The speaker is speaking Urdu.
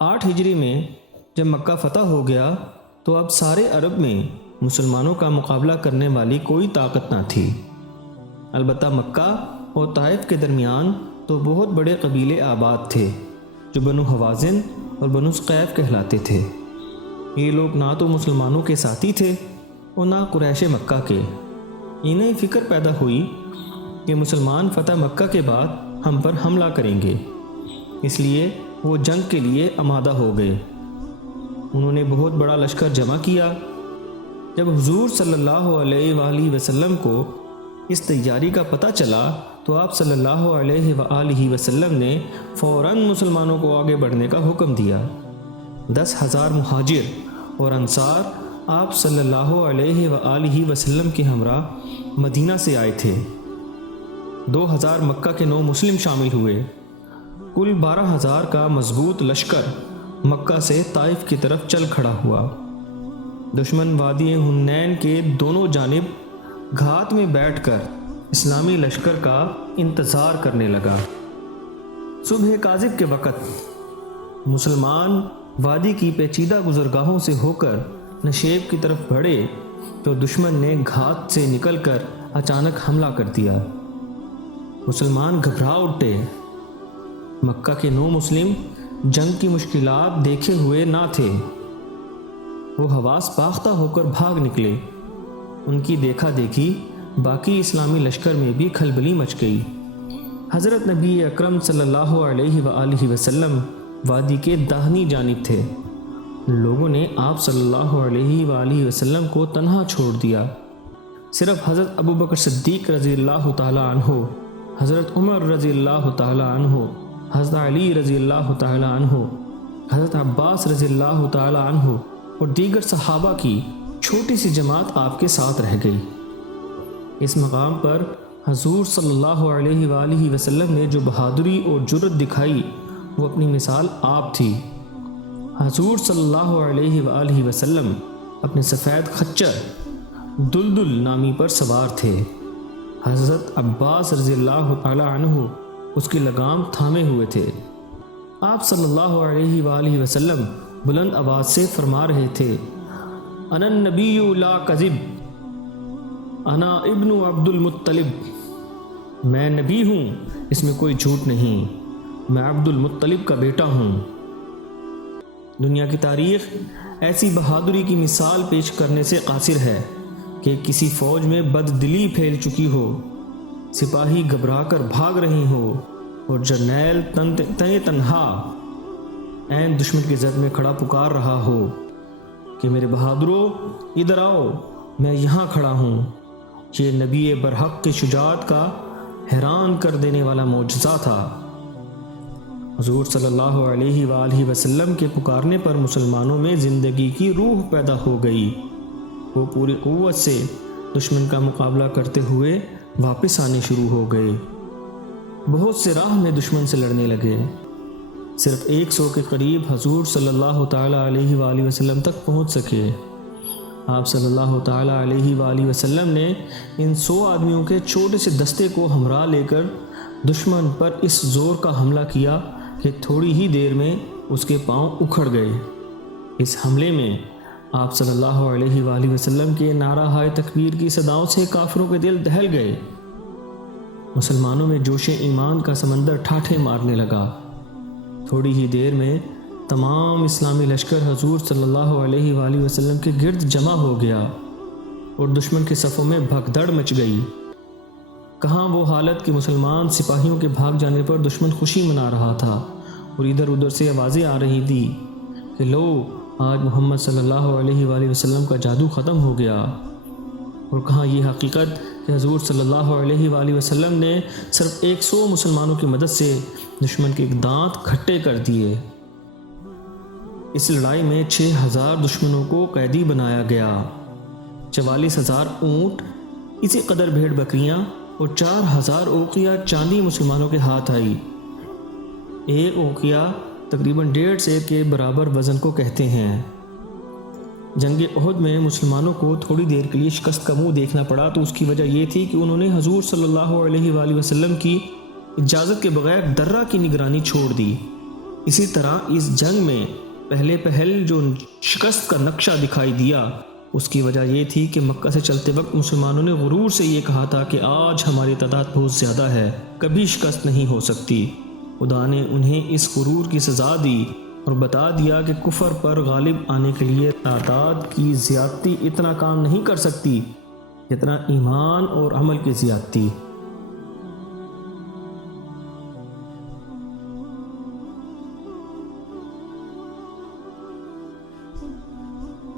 8 ہجری میں جب مکہ فتح ہو گیا تو اب سارے عرب میں مسلمانوں کا مقابلہ کرنے والی کوئی طاقت نہ تھی۔ البتہ مکہ اور طائف کے درمیان تو بہت بڑے قبیلے آباد تھے جو بنو حوازن اور بنو ثقیف کہلاتے تھے۔ یہ لوگ نہ تو مسلمانوں کے ساتھی تھے اور نہ قریش مکہ کے۔ انہیں فکر پیدا ہوئی کہ مسلمان فتح مکہ کے بعد ہم پر حملہ کریں گے، اس لیے وہ جنگ کے لیے آمادہ ہو گئے۔ انہوں نے بہت بڑا لشکر جمع کیا۔ جب حضور صلی اللہ علیہ وآلہ وسلم کو اس تیاری کا پتہ چلا تو آپ صلی اللہ علیہ وآلہ وسلم نے فوراً مسلمانوں کو آگے بڑھنے کا حکم دیا۔ 10,000 مہاجر اور انصار آپ صلی اللہ علیہ وآلہ وسلم کے ہمراہ مدینہ سے آئے تھے۔ 2,000 مکہ کے نو مسلم شامل ہوئے۔ کل 12,000 کا مضبوط لشکر مکہ سے طائف کی طرف چل کھڑا ہوا۔ دشمن وادی حنین کے دونوں جانب گھات میں بیٹھ کر اسلامی لشکر کا انتظار کرنے لگا۔ صبح کاذب کے وقت مسلمان وادی کی پیچیدہ گزرگاہوں سے ہو کر نشیب کی طرف بڑھے تو دشمن نے گھات سے نکل کر اچانک حملہ کر دیا۔ مسلمان گھبرا اٹھے۔ مکہ کے نو مسلم جنگ کی مشکلات دیکھے ہوئے نہ تھے۔ وہ حواس باختہ ہو کر بھاگ نکلے۔ ان کی دیکھا دیکھی باقی اسلامی لشکر میں بھی کھلبلی مچ گئی۔ حضرت نبی اکرم صلی اللہ علیہ وآلہ وسلم وادی کے داہنی جانب تھے۔ لوگوں نے آپ صلی اللہ علیہ وآلہ وسلم کو تنہا چھوڑ دیا۔ صرف حضرت ابوبکر صدیق رضی اللہ تعالی عنہ، حضرت عمر رضی اللہ تعالی عنہ، حضرت علی رضی اللہ تعالی عنہ، حضرت عباس رضی اللہ تعالی عنہ اور دیگر صحابہ کی چھوٹی سی جماعت آپ کے ساتھ رہ گئی۔ اس مقام پر حضور صلی اللہ علیہ وآلہ وسلم نے جو بہادری اور جرأت دکھائی وہ اپنی مثال آپ تھی۔ حضور صلی اللہ علیہ وآلہ وسلم اپنے سفید خچر دلدل نامی پر سوار تھے۔ حضرت عباس رضی اللہ تعالی عنہ اس کی لگام تھامے ہوئے تھے۔ آپ صلی اللہ علیہ وآلہ وسلم بلند آواز سے فرما رہے تھے، انا النبی لا کذب، انا ابن عبد المطلب، میں نبی ہوں، اس میں کوئی جھوٹ نہیں، میں عبد المطلب کا بیٹا ہوں۔ دنیا کی تاریخ ایسی بہادری کی مثال پیش کرنے سے قاصر ہے کہ کسی فوج میں بددلی پھیل چکی ہو، سپاہی گھبرا کر بھاگ رہے ہو اور جرنیل تنہا عین دشمن کی زد میں کھڑا پکار رہا ہو کہ میرے بہادروں ادھر آؤ، میں یہاں کھڑا ہوں۔ یہ نبی برحق کی شجاعت کا حیران کر دینے والا معجزہ تھا۔ حضور صلی اللہ علیہ وآلہ وسلم کے پکارنے پر مسلمانوں میں زندگی کی روح پیدا ہو گئی۔ وہ پوری قوت سے دشمن کا مقابلہ کرتے ہوئے واپس آنے شروع ہو گئے۔ بہت سے راہ میں دشمن سے لڑنے لگے۔ صرف 100 کے قریب حضور صلی اللہ تعالی علیہ وآلہ وسلم تک پہنچ سکے۔ آپ صلی اللہ تعالی علیہ وآلہ وسلم نے ان 100 آدمیوں کے چھوٹے سے دستے کو ہمراہ لے کر دشمن پر اس زور کا حملہ کیا کہ تھوڑی ہی دیر میں اس کے پاؤں اکھڑ گئے۔ اس حملے میں آپ صلی اللہ علیہ وآلہ وسلم کے نعرہ ہائے تکبیر کی صداؤں سے کافروں کے دل دہل گئے۔ مسلمانوں میں جوش ایمان کا سمندر ٹھاٹھے مارنے لگا۔ تھوڑی ہی دیر میں تمام اسلامی لشکر حضور صلی اللہ علیہ وآلہ وسلم کے گرد جمع ہو گیا اور دشمن کے صفوں میں بھگدڑ مچ گئی۔ کہاں وہ حالت کہ مسلمان سپاہیوں کے بھاگ جانے پر دشمن خوشی منا رہا تھا اور ادھر ادھر سے آوازیں آ رہی تھی کہ لو آج محمد صلی اللہ علیہ وآلہ وسلم کا جادو ختم ہو گیا، اور کہاں یہ حقیقت کہ حضور صلی اللہ علیہ وآلہ وسلم نے صرف 100 مسلمانوں کی مدد سے دشمن کے دانت کھٹے کر دیے۔ اس لڑائی میں 6,000 دشمنوں کو قیدی بنایا گیا، 44,000 اونٹ، اسی قدر بھیڑ بکریاں اور 4,000 اوقیہ چاندی مسلمانوں کے ہاتھ آئی۔ ایک اوقیہ تقریباً 1.5 سیر کے برابر وزن کو کہتے ہیں۔ جنگ احد میں مسلمانوں کو تھوڑی دیر کے لیے شکست کا منہ دیکھنا پڑا تو اس کی وجہ یہ تھی کہ انہوں نے حضور صلی اللہ علیہ وآلہ وسلم کی اجازت کے بغیر درہ کی نگرانی چھوڑ دی۔ اسی طرح اس جنگ میں پہلے پہل جو شکست کا نقشہ دکھائی دیا اس کی وجہ یہ تھی کہ مکہ سے چلتے وقت مسلمانوں نے غرور سے یہ کہا تھا کہ آج ہماری تعداد بہت زیادہ ہے، کبھی شکست نہیں ہو سکتی۔ خدا نے انہیں اس غرور کی سزا دی اور بتا دیا کہ کفر پر غالب آنے کے لیے تعداد کی زیادتی اتنا کام نہیں کر سکتی جتنا ایمان اور عمل کی زیادتی۔